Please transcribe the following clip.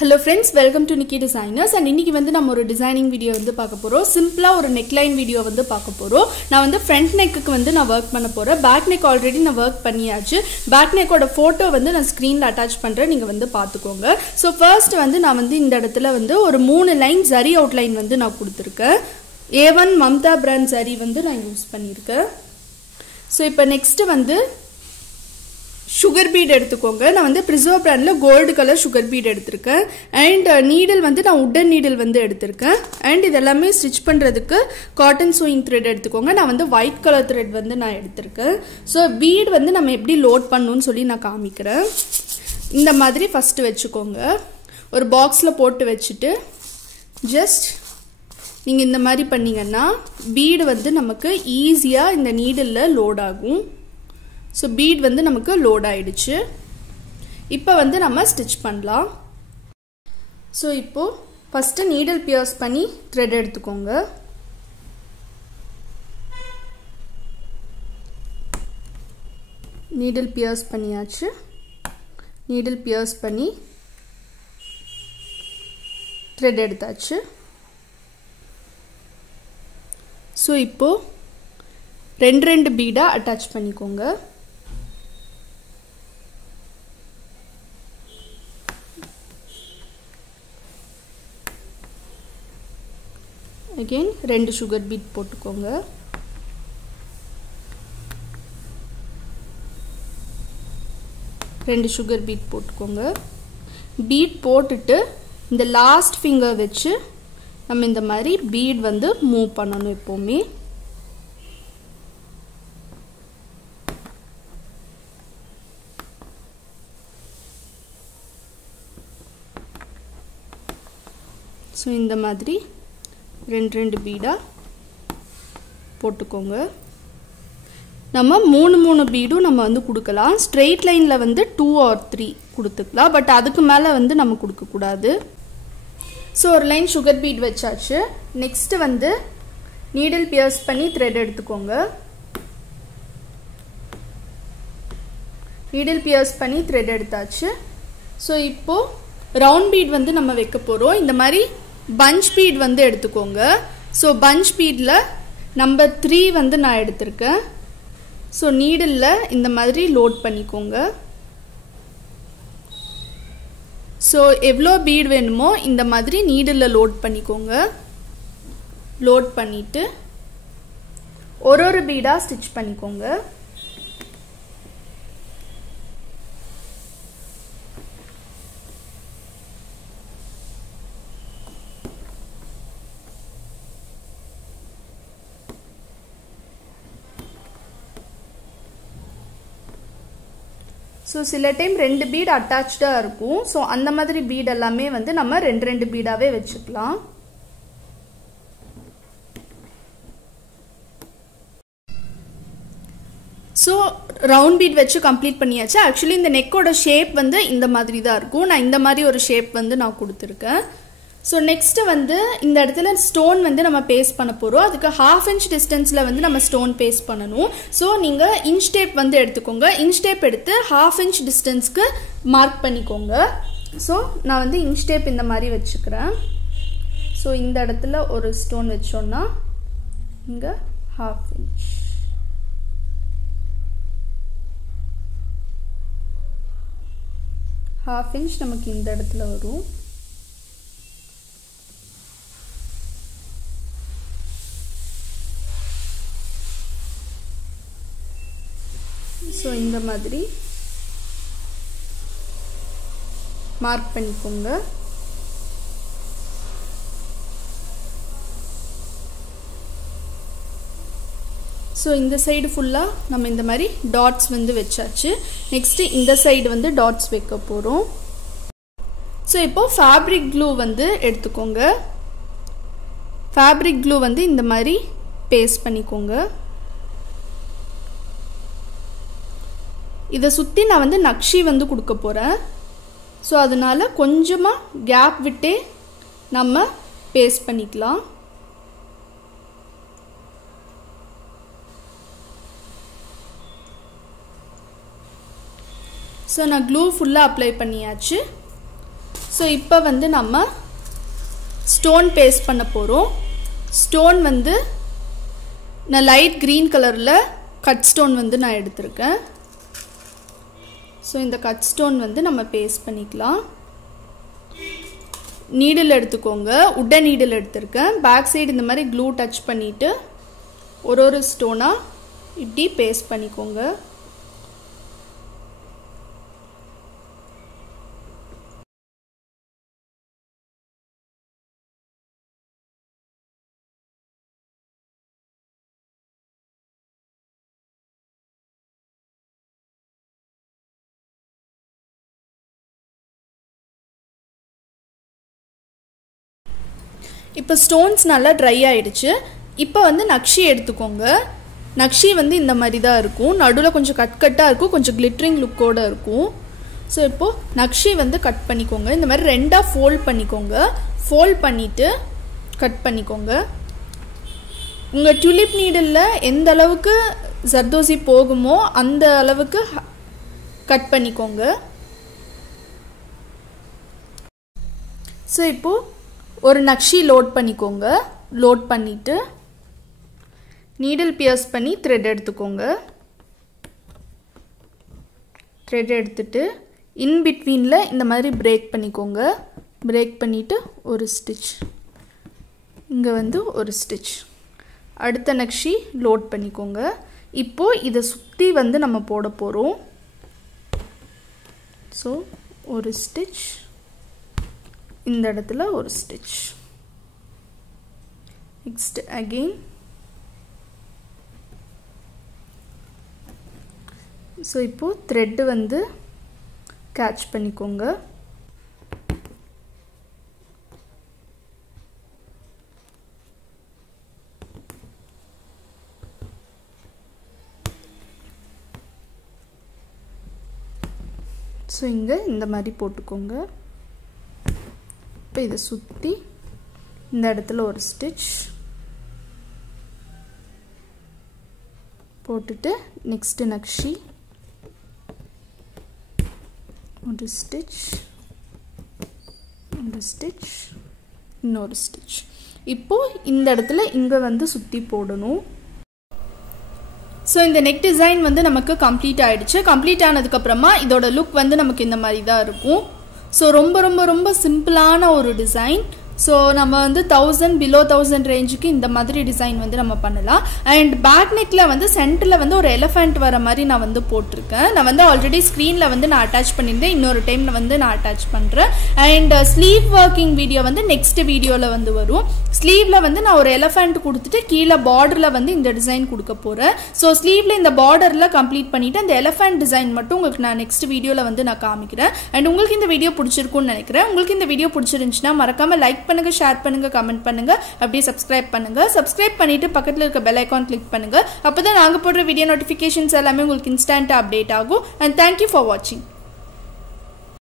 Hello friends, welcome to Nikki Designers and இன்னைக்கு வந்து நம்ம ஒரு டிசைனிங் வீடியோ வந்து பார்க்க போறோம். சிம்பிளா ஒரு neckline வீடியோ வந்து பார்க்க போறோம். நான் வந்து front neckக்கு வந்து நான் வர்க் பண்ண போறேன். back neck ஆல்ரெடி நான் வர்க் பண்ணியாச்சு. back neckோட போட்டோ வந்து நான் ஸ்கிரீன்ல அட்டாச் பண்றேன். நீங்க வந்து பாத்துக்கோங்க. சோ ஃபர்ஸ்ட் வந்து நான் வந்து இந்த இடத்துல வந்து ஒரு 3 லைன் zari அவுட்லைன் வந்து நான் கொடுத்திருக்கேன். A1 மம்தா பிராண்ட் zari வந்து நான் யூஸ் பண்ணிருக்கேன். சோ இப்போ நெக்ஸ்ட் வந்து sugar bead எடுத்துக்கோங்க. நான் வந்து Preserve brandல gold color sugar bead எடுத்துர்க்கேன். and needle வந்து நான் wooden needle வந்து எடுத்துர்க்கேன். and இதெல்லாமே stitch பண்றதுக்கு cotton sewing thread எடுத்துக்கோங்க. நான் வந்து white color thread வந்து நான் எடுத்துர்க்கேன். so bead வந்து நம்ம எப்படி லோட் பண்ணனும்னு சொல்லி நான் காமிக்கிறேன். இந்த மாதிரி first வெச்சுக்கோங்க. ஒரு பாக்ஸ்ல போட்டு வெச்சிட்டு just நீங்க இந்த மாதிரி பண்ணீங்கன்னா bead வந்து நமக்கு ஈஸியா இந்த needleல லோட் ஆகும். So bead வந்து நமக்கு லோட் ஆயிடுச்சு. இப்போ வந்து நம்ம ஸ்டிட்ச் பண்ணலாம். So இப்போ first needle pierce பண்ணி thread எடுத்துக்கோங்க. needle pierce பண்ணியாச்சு. needle pierce பண்ணி thread எடுத்தாச்சு. So இப்போ ரெண்டு பீடா அட்டாச் பண்ணிக்கோங்க. again ரெண்டு sugar bead போட்டுக்கோங்க. ரெண்டு sugar bead போட்டுக்கோங்க. bead போட்டுட்டு இந்த லாஸ்ட் finger வெச்சு நம்ம இந்த மாதிரி bead வந்து மூவ் பண்ணனும் எப்பவுமே. சோ இந்த மாதிரி ரெண்டு பீடா போட்டுக்கோங்க. நம்ம மூணு பீடும் நம்ம வந்து கொடுக்கலாம். ஸ்ட்ரெயிட் லைன்ல வந்து 2 or 3 கொடுத்துக்கலாம். பட் அதுக்கு மேல வந்து நம்ம கொடுக்க கூடாது. சோ ஒரு லைன் sugar bead வெச்சாச்சு. நெக்ஸ்ட் வந்து needle pierce பண்ணி thread எடுத்துக்கோங்க. needle pierce பண்ணி thread எடுத்தாச்சு. சோ இப்போ round bead வந்து நம்ம வைக்க போறோம். இந்த மாதிரி bunch bead வந்து எடுத்துக்கோங்க. சோ bunch beadல நம்பர் 3 வந்து நான் எடுத்துர்க்கேன். சோ நீடில்ல இந்த மாதிரி லோட் பண்ணிக்கோங்க. சோ எவ்ளோ bead வேணுமோ இந்த மாதிரி நீடில்ல லோட் பண்ணிக்கோங்க. லோட் பண்ணிட்டு ஒரு பீடா ஸ்டிட்ச் பண்ணிக்கோங்க. So சில டைம் ரெண்டு bead attached-ஆ இருக்கும். So அந்த மாதிரி bead எல்லாமே வந்து நம்ம ரெண்டு bead-ஆவே வெச்சுக்கலாம். So round bead வெச்சு கம்ப்ளீட் பண்ணியாச்சு. Actually இந்த neck-ஓட shape வந்து இந்த மாதிரி தான் இருக்கும். நான் இந்த மாதிரி ஒரு shape வந்து நான் கொடுத்திருக்கேன். So next வந்து இந்த இடத்துல stone வந்து நம்ம paste பண்ண போறோம். அதுக்கு 1/2 inch distanceல வந்து நம்ம stone paste பண்ணனும். So நீங்க inch tape வந்து எடுத்துக்கோங்க. inch tape எடுத்து 1/2 inch distanceக்கு மார்க் பண்ணிக்கோங்க. So நான் வந்து inch tape இந்த மாதிரி வெச்சுக்கிறேன். So இந்த இடத்துல ஒரு stone வெச்சோம்னா இங்க 1/2 inch. half inch நமக்கு இந்த இடத்துல வரும். சோ இந்த மாதிரி மார்க் பண்ணிக்கோங்க. சோ இந்த சைடு ஃபுல்லா நம்ம இந்த மாதிரி டாட்ஸ் வந்து வெச்சாச்சு. நெக்ஸ்ட் இந்த சைடு வந்து டாட்ஸ் வைக்க போறோம். சோ இப்போ fabric glue வந்து எடுத்துக்கோங்க. fabric glue வந்து இந்த மாதிரி பேஸ்ட் பண்ணிக்கோங்க. இத சுத்தி நான் வந்து நக்ஷி வந்து கொடுக்க போறேன். சோ அதனால கொஞ்சமா கேப் விட்டே நம்ம பேஸ்ட் பண்ணிக்கலாம். சோ நான் glue full-ஆ அப்ளை பண்ணியாச்சு. ஸோ இப்போ வந்து நம்ம ஸ்டோன் பேஸ்ட் பண்ண போகிறோம். ஸ்டோன் வந்து நான் லைட் க்ரீன் கலரில் கட் ஸ்டோன் வந்து நான் எடுத்திருக்கேன். ஸோ இந்த கட் ஸ்டோன் வந்து நம்ம பேஸ்ட் பண்ணிக்கலாம். நீடில் எடுத்துக்கோங்க, உட்டன் நீடில் எடுத்திருக்கேன். பேக் சைடு இந்த மாதிரி க்ளூ டச் பண்ணிவிட்டு ஒரு ஸ்டோனாக இப்படி பேஸ்ட் பண்ணிக்கோங்க. இப்போ ஸ்டோன்ஸ் நல்லா ட்ரை ஆயிடுச்சு. இப்போ வந்து நக்ஷி எடுத்துக்கோங்க. நக்ஷி வந்து இந்த மாதிரி தான் இருக்கும். நடுவில் கொஞ்சம் கட்டாக இருக்கும், கொஞ்சம் கிளிட்டரிங் லுக்கோடு இருக்கும். ஸோ இப்போது நக்ஷி வந்து கட் பண்ணிக்கோங்க. இந்த மாதிரி ரெண்டாக ஃபோல்ட் பண்ணிக்கோங்க. ஃபோல்ட் பண்ணிவிட்டு கட் பண்ணிக்கோங்க. உங்கள் டியூலிப் நீடில் எந்த அளவுக்கு ஜர்தோசி போகுமோ அந்த அளவுக்கு கட் பண்ணிக்கோங்க. ஸோ இப்போது ஒரு நக்ஷி லோட் பண்ணிக்கோங்க. லோட் பண்ணிவிட்டு நீடில் பியர்ஸ் பண்ணி த்ரெட் எடுத்துக்கோங்க. த்ரெட் எடுத்துட்டு இன் பிட்வீனில் இந்த மாதிரி பிரேக் பண்ணிக்கோங்க. பிரேக் பண்ணிவிட்டு ஒரு ஸ்டிச், இங்கே வந்து ஒரு ஸ்டிச். அடுத்த நக்ஷி லோட் பண்ணிக்கோங்க. இப்போது இதை சுற்றி வந்து நம்ம போட போகிறோம். ஸோ ஒரு ஸ்டிச், இந்த இடத்துல ஒரு ஸ்டிச். Next again. ஸோ இப்போது த்ரெட்டு வந்து கேட்ச் பண்ணிக்கோங்க. ஸோ இங்கே இந்த மாதிரி போட்டுக்கோங்க. இப்போ இதை சுற்றி இந்த இடத்துல ஒரு ஸ்டிச் போட்டுட்டு நெக்ஸ்ட் நக்ஷி ஒரு ஸ்டிச், ஒரு ஸ்டிச், இன்னொரு ஸ்டிச். இப்போது இந்த இடத்துல இங்கே வந்து சுற்றி போடணும். ஸோ இந்த நெக் டிசைன் வந்து நமக்கு கம்ப்ளீட் ஆகிடுச்சு. கம்ப்ளீட் ஆனதுக்கப்புறமா இதோட லுக் வந்து நமக்கு இந்த மாதிரி தான் இருக்கும். ஸோ ரொம்ப ரொம்ப ரொம்ப சிம்பிளான ஒரு டிசைன். ஸோ நம்ம வந்து 1000 பிலோ 1000 ரேஞ்சுக்கு இந்த மாதிரி டிசைன் வந்து நம்ம பண்ணலாம். அண்ட் பேக் நெக்கில் வந்து சென்டரில் வந்து ஒரு எலிஃபெண்ட் வர மாதிரி நான் வந்து போட்டிருக்கேன். நான் வந்து ஆல்ரெடி ஸ்க்ரீனில் வந்து நான் அட்டாச் பண்ணியிருந்தேன். இன்னொரு டைம் வந்து நான் அட்டாச் பண்ணுறேன். அண்ட் ஸ்லீவ் ஒர்க்கிங் வீடியோ வந்து நெக்ஸ்ட் வீடியோவில் வந்து வரும். ஸ்லீவில் வந்து நான் ஒரு எலிஃபெண்ட் கொடுத்துட்டு கீழே பார்டரில் வந்து இந்த டிசைன் கொடுக்க போகிறேன். ஸோ ஸ்லீவில் இந்த பார்டரில் கம்ப்ளீட் பண்ணிவிட்டு அந்த எலிஃபெண்ட் டிசைன் மட்டும் உங்களுக்கு நான் நெக்ஸ்ட் வீடியோவில் வந்து நான் காமிக்கிறேன். அண்ட் உங்களுக்கு இந்த வீடியோ பிடிச்சிருக்கும்னு நினைக்கிறேன். உங்களுக்கு இந்த வீடியோ பிடிச்சிருந்துச்சுன்னா மறக்காமல் லைக் பண்ணுங்க, ஷேர் பண்ணுங்க, கமெண்ட் பண்ணுங்க, அப்படியே சப்ஸ்கிரைப் பண்ணுங்க. சப்ஸ்கிரைப் பண்ணிட்டு பக்கத்துல இருக்க பெல் ஐகான் கிளிக் பண்ணுங்க. அப்பதான் நாங்க போடுற வீடியோ நோட்டிபிகேஷன்ஸ் எல்லாமே உங்களுக்கு இன்ஸ்டன்ட்டா அப்டேட் ஆகும். And thank you for watching.